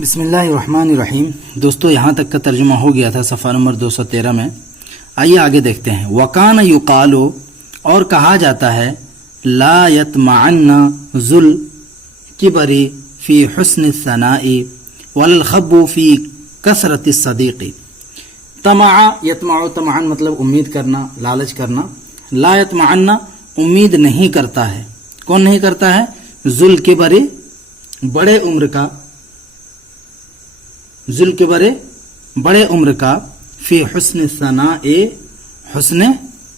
بسم اللہ الرحمن الرحیم۔ دوستو یہاں تک کا ترجمہ ہو گیا تھا صفحہ نمبر 213 میں۔ آئیے آگے دیکھتے ہیں۔ وَكَانَ يُقَالُ، اور کہا جاتا ہے، لَا يَطْمَعَنَّ ذُو الْكِبْرِ فِي حُسْنِ الثَّنَاءِ وَلَا الْخَبُّ فِي كَثْرَةِ الصَّدِيقِ۔ طمع یطمع، طمعن مطلب امید کرنا، لالچ کرنا۔ لا یطمعن امید نہیں کرتا ہے، کون نہیں کرتا ہے؟ ذو الکبر، بڑے عمر کا، ذو الکبر بڑے عمر کا، فی حسن ثناء حسن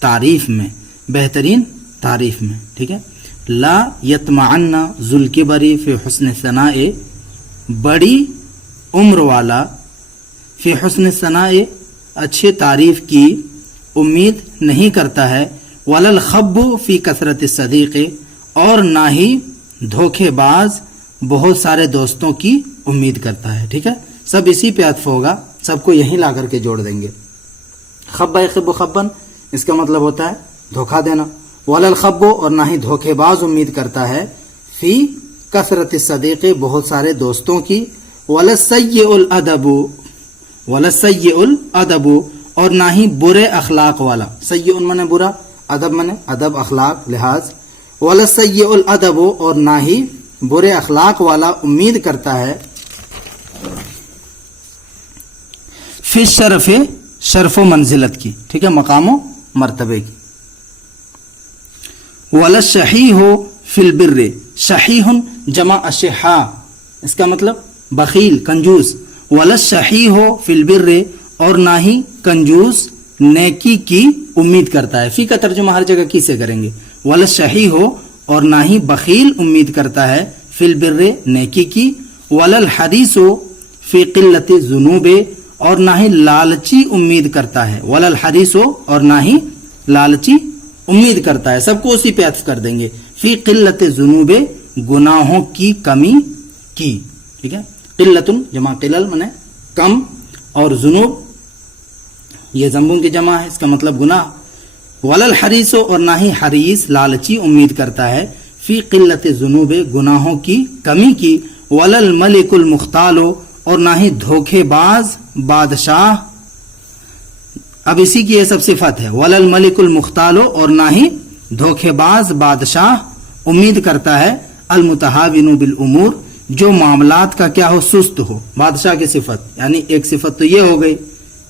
تعریف میں، بہترین تعریف میں، ٹھیک ہے۔ لا یطمعن ذو الکبر فی حسن ثناء، بڑی عمر والا، فی حسن ثناء اچھی تعریف کی امید نہیں کرتا ہے، ولا الخب فی کثرت الصدیق، اور نہ ہی دھوکے باز بہت سارے دوستوں کی امید کرتا ہے، ٹھیک ہے۔ سب اسی پہ عطف ہوگا، سب کو یہیں لا کر کے جوڑ دیں گے۔ خب یخب خبن، اس کا مطلب ہوتا ہے دھوکہ دینا۔ ولا الخب، اور نہ ہی دھوکے باز امید کرتا ہے، فی کثرت الصدیق بہت سارے دوستوں کی، ولا السیء الادب، ولا السیء الادب، اور نہ ہی برے اخلاق والا۔ سیء منے برا، ادب منے ادب، اخلاق لحاظ۔ ولا السیء الادب، اور نہ ہی برے اخلاق والا امید کرتا ہے، فی شرف، شرف و منزلت کی، ٹھیک ہے، مقام و مرتبے کی۔ ولا الشحیح فی البر، شحیح جمع اشحا، اس کا مطلب بخیل، کنجوس۔ ولا الشحیح فی البر، اور نہ ہی کنجوس نیکی کی امید کرتا ہے۔ فی کا ترجمہ ہر جگہ کی سے کریں گے۔ ولا الشحیح، اور نہ ہی بخیل امید کرتا ہے، فی البر نیکی کی۔ ولا الحریص فی قلت الذنوب، اور نہ ہی لالچی امید کرتا ہے۔ ولا الحریص، اور نہ ہی لالچی امید کرتا ہے، سب کو اسی پہ عطف کر دیں گے۔ فی قلت الذنوب، گناہوں کی کمی کی، ٹھیک ہے۔ قلت جمع قلل منے کم، اور ذنوب یہ ذنبوں کی جمع ہے، اس کا مطلب گناہ۔ ولا الحریص، اور نہ ہی حریص لالچی امید کرتا ہے، فی قلت الذنوب گناہوں کی کمی کی۔ ولا الملک المختال، اور نہ ہی دھوکے باز بادشاہ، اب اسی کی یہ سب صفت ہے۔ ولا الملک المختال، اور نہ ہی دھوکے باز بادشاہ امید کرتا ہے، المتہاون بالامور، جو معاملات کا کیا ہو، سست ہو۔ بادشاہ کی صفت، یعنی ایک صفت تو یہ ہو گئی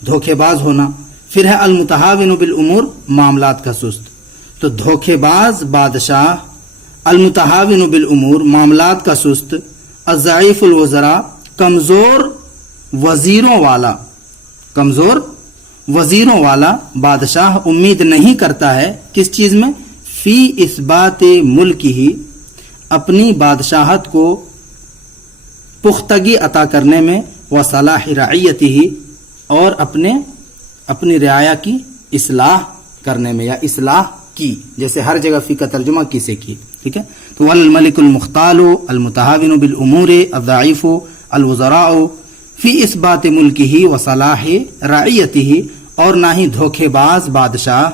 دھوکے باز ہونا، پھر ہے المتہاون بالامور، معاملات کا سست۔ تو دھوکے باز بادشاہ، المتہاون بالامور معاملات کا سست، الضعیف الوزراء کمزور وزیروں والا، کمزور وزیروں والا بادشاہ امید نہیں کرتا ہے، کس چیز میں؟ فی اثبات ملک ہی، اپنی بادشاہت کو پختگی عطا کرنے میں، وصلاح رعیتہ، اور اپنی رعایا کی اصلاح کرنے میں، یا اصلاح کی، جیسے ہر جگہ فی کا ترجمہ کی سے کی، ٹھیک ہے۔ تو والملک المختال المتہاون بالامور الضعیف الوزراء فی اثبات ملکہ وصلاح رعیتہ، اور نہ ہی دھوکے باز بادشاہ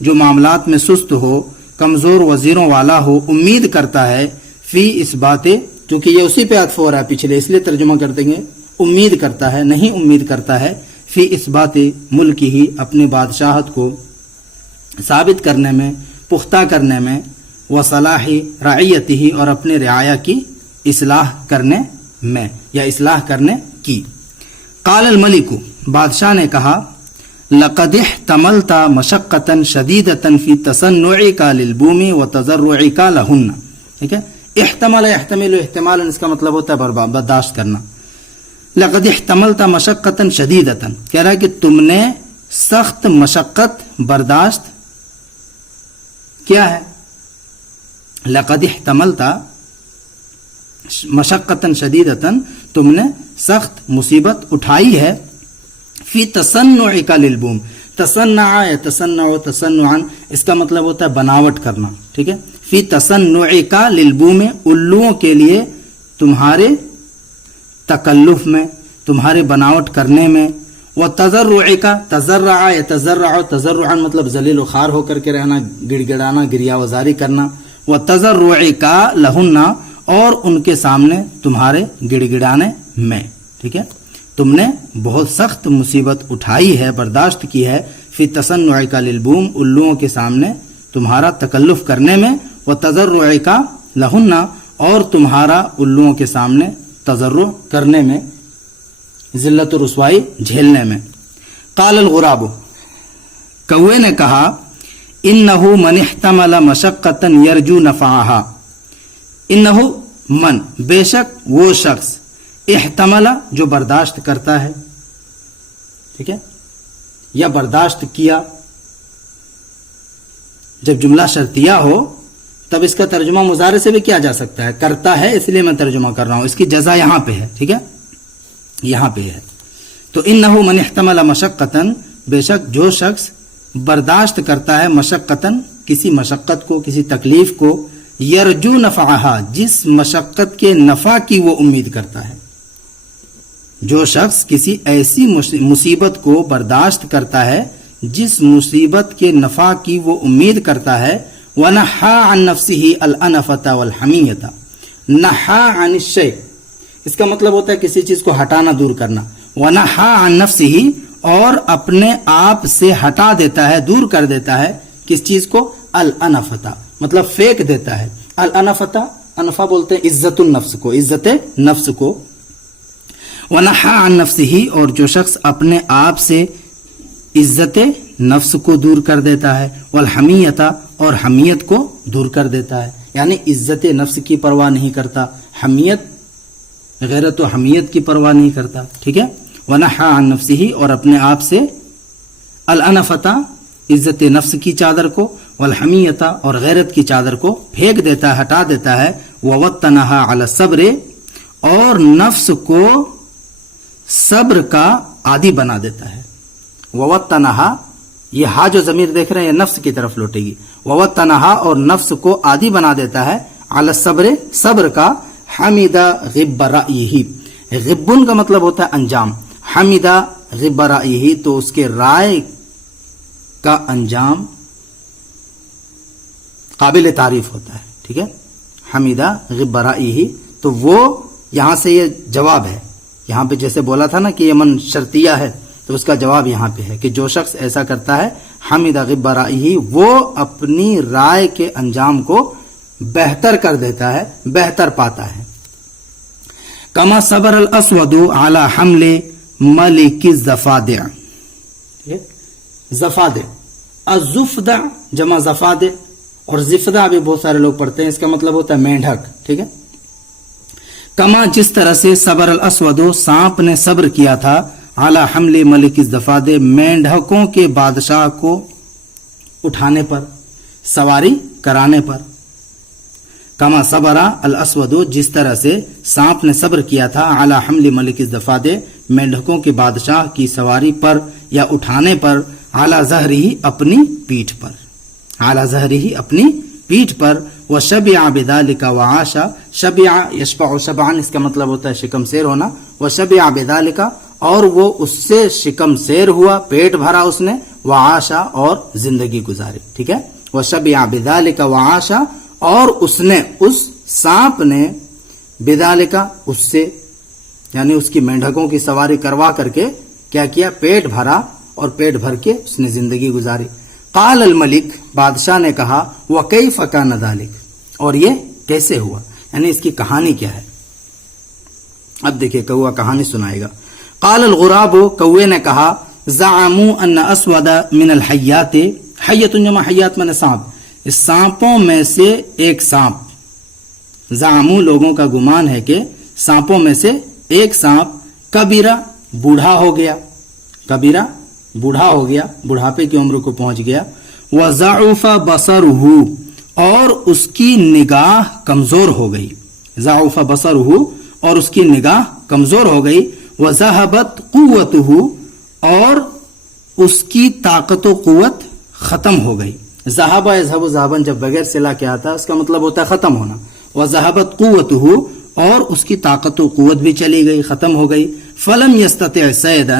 جو معاملات میں سست ہو، کمزور وزیروں والا ہو، امید کرتا ہے، فی اثبات، کیونکہ یہ اسی پہ عطف ہو رہا ہے پچھلے، اس لیے ترجمہ کر دیں گے، امید کرتا ہے، نہیں امید کرتا ہے، فی اثبات ملکہ، اپنی بادشاہت کو ثابت کرنے میں، پختہ کرنے میں، وصلاح رعیتہ، اور اپنے رعایا کی اصلاح کرنے میں، یا اصلاح کرنے کی۔ قال الملک، بادشاہ نے کہا، لقد احتملت مشقۃ شدیدۃ فی تصنعک للبوم وتضرعک لہن، ٹھیک ہے۔ احتمل، يحتمل احتمالا، اس کا مطلب ہوتا ہے برداشت کرنا۔ لقد احتملت مشقۃ شدیدۃ، کہہ رہا ہے کہ تم نے سخت مشقت برداشت کیا ہے۔ لقد احتملت مشقۃ شدیدۃ، تم نے سخت مصیبت اٹھائی ہے، فی تصنعک للبوم، تصنع یا تصنع تصنعا، اس کا مطلب ہوتا ہے بناوٹ کرنا، ٹھیک ہے۔ فی تصنعک للبوم، الوؤں کے لیے تمہارے تکلف میں، تمہارے بناوٹ کرنے میں، وتضرعک، تضرع یا تضرع، تضرعا مطلب ذلیل و خوار ہو کر کے رہنا، گڑ گڑانا، گریہ وزاری کرنا، وتضرعک لہن، اور ان کے سامنے تمہارے گڑ گڑانے میں، ٹھیک ہے. تم نے بہت سخت مصیبت اٹھائی ہے، برداشت کی ہے، فی تصنعک للبوم، الوؤں کے سامنے تمہارا تکلف کرنے میں، وتضرعک لہن، اور تمہارا الوؤں کے سامنے تضرع کرنے میں، ذلت و رسوائی جھیلنے میں. قال الغراب، کوے نے کہا، انہ من احتمل مشقتا یرجو نفعها، انہ من، بے شک وہ شخص، احتمل جو برداشت کرتا ہے، ٹھیک ہے، یا برداشت کیا. جب جملہ شرطیہ ہو تب اس کا ترجمہ مضارع سے بھی کیا جا سکتا ہے، کرتا ہے، اس لیے میں ترجمہ کر رہا ہوں، اس کی جزا یہاں پہ ہے، ٹھیک ہے، یہاں پہ ہے. تو انہ من احتمل مشقتا، بے شک جو شخص برداشت کرتا ہے، مشقتا کسی مشقت کو، کسی تکلیف کو، یرجو نفعها جس مشقت کے نفع کی وہ امید کرتا ہے. جو شخص کسی ایسی مصیبت کو برداشت کرتا ہے جس مصیبت کے نفع کی وہ امید کرتا ہے، وَنَحَّا عَن نَفْسِهِ الْأَنَفَةَ وَالْحَمِيَّةَ، نحا عن الشیء، اس کا مطلب ہوتا ہے کسی چیز کو ہٹانا، دور کرنا. وَنَحَّا عَن نَفْسِهِ، اور اپنے آپ سے ہٹا دیتا ہے، دور کر دیتا ہے، کس چیز کو؟ الانفتا، مطلب پھینک دیتا ہے. الانفتا، انفا بولتے ہیں عزت النفس کو، عزت نفس کو. وَنَحَّا عَن نَفْسِهِ، اور جو شخص اپنے آپ سے عزت نفس کو دور کر دیتا ہے، وَالْحَمِيَّةَ، اور حمیت کو دور کر دیتا ہے، یعنی عزت نفس کی پرواہ نہیں کرتا، حمیت، غیرت و حمیت کی پرواہ نہیں کرتا، ٹھیک ہے. وَنَحَّا عَن نَفْسِهِ، اور اپنے آپ سے الانفتا، عزت نفس کی چادر کو، والحمیتا، اور غیرت کی چادر کو پھینک دیتا ہے، ہٹا دیتا ہے. وَوَطَّنَهَا عَلَى الصَّبْرِ، اور نفس کو صبر کا عادی بنا دیتا ہے. وَوَطَّنَهَا، یہ ہا جو ضمیر دیکھ رہے ہیں یہ نفس کی طرف لوٹے گی. وَوَطَّنَهَا، اور نفس کو عادی بنا دیتا ہے، عَلَى الصَّبْرِ، صبر کا. حَمِدَ غِبَّ رَأْيِهِ، غِبٌ کا مطلب ہوتا ہے انجام. حَمِدَ غِبَّ رَأْيِهِ، تو اس کے رائے کا انجام قابل تعریف ہوتا ہے، ٹھیک ہے. حَمِدَ غِبَّ رَأْيِهِ، تو وہ یہاں سے یہ جواب ہے. یہاں پہ جیسے بولا تھا نا کہ یہ من شرطیہ ہے، تو اس کا جواب یہاں پہ ہے کہ جو شخص ایسا کرتا ہے، حَمِدَ غِبَّ رَأْيِهِ، وہ اپنی رائے کے انجام کو بہتر کر دیتا ہے، بہتر پاتا ہے. کما صبر الاسود علی حمل ملک الزفادع، زفادع، الزفدع جمع زفادع، اور زفدع بھی بہت سارے لوگ پڑھتے ہیں، اس کا مطلب ہوتا ہے مینڈھک، ٹھیک ہے. کما جس طرح سے صبر الاسود، سانپ نے صبر کیا تھا، علی حمل ملک الزفادع، مینڈھکوں کے بادشاہ کو اٹھانے پر، سواری کرانے پر. کما صبر الاسود، جس طرح سے سانپ نے صبر کیا تھا، علی حمل ملک الزفادع، مینڈھکوں کے بادشاہ کی سواری پر یا اٹھانے پر، علی ظہرہ، اپنی پیٹھ پر، علی ظہرہ، اپنی پیٹھ پر. وشبع بذلک وعاش، شبع یشبع شبعا، اس کا مطلب ہوتا ہے شکم سیر ہونا. وشبع بذلک، اور وہ اس سے شکم سیر ہوا، پیٹ بھرا اس نے. وعاش، اور زندگی گزاری، ٹھیک ہے. وشبع بذلک وعاش، اور اس نے، اس سانپ نے، بذلک، اس سے، یعنی اس کی مینڈھکوں کی سواری کروا کر کے کیا کیا؟ پیٹ بھرا، اور پیٹ بھر کے اس نے زندگی گزاری. قال الملک، بادشاہ نے کہا، وکیف کان ذلک، اور یہ کیسے ہوا، یعنی اس کی کہانی کیا ہے. اب دیکھیے کوا کہانی سنائے گا. قال الغراب، کوے نے کہا، زعموا ان اسود من الحیات، حیۃ جمع حیات من سانپ، اس سانپوں میں سے ایک سانپ. زعموا، لوگوں کا گمان ہے کہ سانپوں میں سے ایک سانپ، کبیرہ، بوڑھا ہو گیا، کبیرہ، بوڑھا ہو گیا، بڑھاپے کی عمر کو پہنچ گیا. وضعف بصرہ، اور اس کی نگاہ کمزور ہو گئی. ضعف بصرہ، اور اس کی نگاہ کمزور ہو گئی. وذهبت قوتہ، اور اس کی طاقت و قوت ختم ہو گئی. ذهب یذهب ذهبا جب بغیر صلہ کے آتا ہے اس کا مطلب ہوتا ہے ختم ہونا. وذهبت قوتہ، اور اس کی طاقت و قوت بھی چلی گئی، ختم ہو گئی. فلم یستطع صیدا،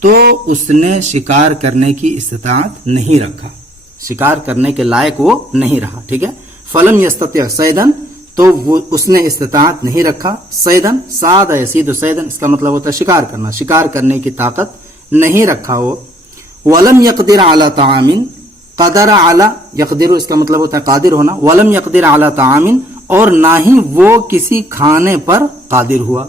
تو اس نے شکار کرنے کی استطاعت نہیں رکھا، شکار کرنے کے لائق وہ نہیں رہا، ٹھیک ہے. فلم یستطع صیدا، تو وہ اس نے استطاعت نہیں رکھا صیدن صاد یصید صیدن اس کا مطلب ہوتا ہے شکار کرنا، شکار کرنے کی طاقت نہیں رکھا وہ. ولم یقدر علی طعام قدر علی یقدر اس کا مطلب ہوتا ہے قادر ہونا. ولم یقدر علی طعام اور نہ ہی وہ کسی کھانے پر قادر ہوا.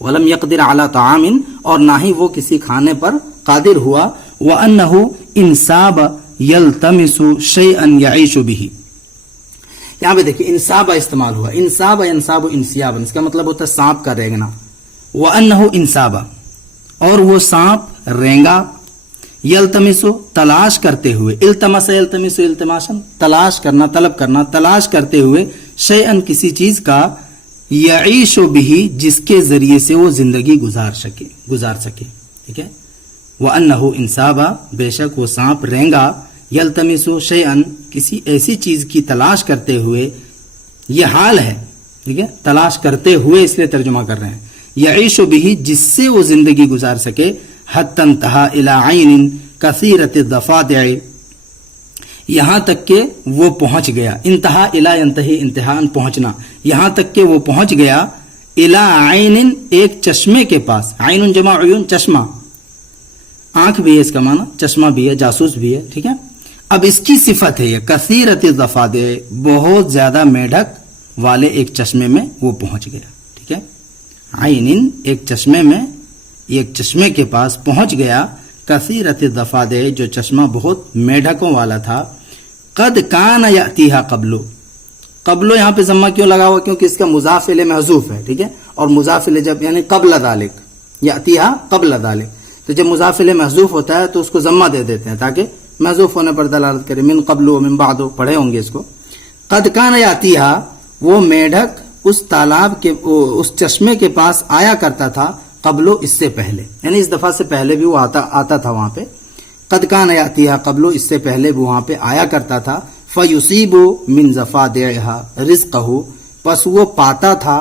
ولم یقدر علی طعام اور نہ ہی وہ کسی کھانے پر قادر ہوا. وانه انساب یلتمس شیئا یعیش به. یہاں پہ دیکھیں انساب استعمال ہوا. انساب ینساب انسیابا اس کا مطلب ہوتا ہے سانپ کا رینگنا. وانه انساب اور وہ سانپ رینگا. یلتمسو تلاش کرتے ہوئے، التمس یلتمسو التماسن تلاش کرنا، طلب کرنا، تلاش کرتے ہوئے شیئن کسی چیز کا یعیش بہ جس کے ذریعے سے وہ زندگی گزار سکے. ٹھیک ہے. وانه انسابا بے شک وہ سانپ رینگا. یلتمسو شیئن کسی ایسی چیز کی تلاش کرتے ہوئے، یہ حال ہے. ٹھیک ہے. تلاش کرتے ہوئے اس لیے ترجمہ کر رہے ہیں. یعیش بہ جس سے وہ زندگی گزار سکے. حتی انتہا الی عین کثیرۃ الضفادع یہاں تک کہ وہ پہنچ گیا. انتہا الی ینتہی انتہاء پہنچنا، یہاں تک کہ وہ پہنچ گیا الی عین ایک چشمے کے پاس. عین جمع عیون چشمہ، آنکھ بھی ہے اس کا معنی، چشمہ بھی ہے، جاسوس بھی ہے. ٹھیک ہے. اب اس کی صفت ہے یہ کثیرۃ الضفادع بہت زیادہ میڈک والے ایک چشمے میں وہ پہنچ گیا. ٹھیک ہے. عین ایک چشمے میں، ایک چشمے کے پاس پہنچ گیا. کثیرۃ الضفادع جو چشمہ بہت میڈکوں والا تھا. قد کان یاتیھا قبلو یہاں پہ ضمہ کیوں لگا ہوا؟ کیونکہ اس کا مضاف الیہ محذوف ہے. ٹھیک ہے. اور مضاف الیہ جب یعنی قبل ذالک، یاتیھا قبل ذالک، تو جب مضاف الیہ محذوف ہوتا ہے تو اس کو ضمہ دے دیتے ہیں تاکہ محذوف ہونے پر دلالت کرے. من قبل و من بعد پڑھے ہوں گے اس کو. قد کان یاتیھا وہ میڈک اس تالاب کے اس چشمے کے پاس آیا کرتا تھا. قبلو اس سے پہلے، یعنی اس دفعہ سے پہلے بھی وہ آتا تھا وہاں پہ. قد کان یاتیھا قبلو اس سے پہلے بھی وہاں پہ آیا کرتا تھا. فیصیب من ضفادعھا رزقہ پس وہ پاتا تھا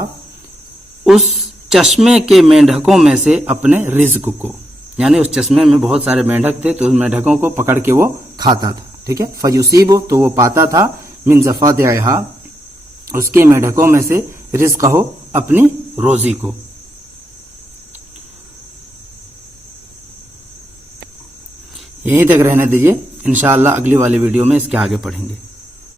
اس چشمے کے مینڈھکوں میں سے اپنے رزق کو. یعنی اس چشمے میں بہت سارے مینڈھک تھے تو اس مینڈھکوں کو پکڑ کے وہ کھاتا تھا. ٹھیک ہے. فیصیب تو وہ پاتا تھا من ضفادعھا اس کے مینڈھکوں میں سے رزقہ اپنی روزی کو. یہیں تک رہنے دیجئے، انشاءاللہ اگلی والی ویڈیو میں اس کے آگے پڑھیں گے.